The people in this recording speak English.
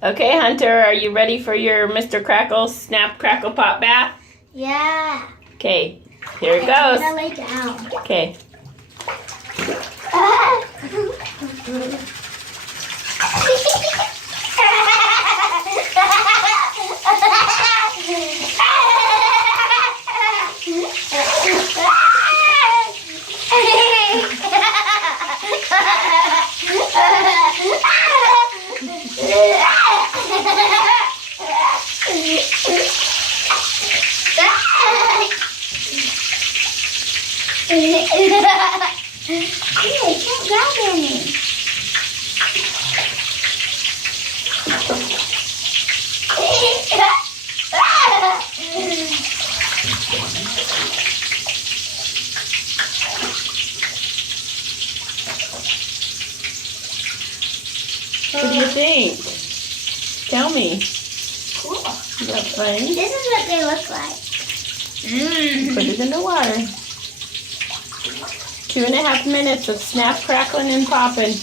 Okay, Hunter, are you ready for your Mr. Crackle Snap Crackle Pop bath? Yeah. Okay, here it I'm goes. gonna lay down. Okay. Can't grab any. What do you think? Tell me. Cool. Is that fun? This is what they look like. Put it in the water. 2.5 minutes of snap, crackling, and popping.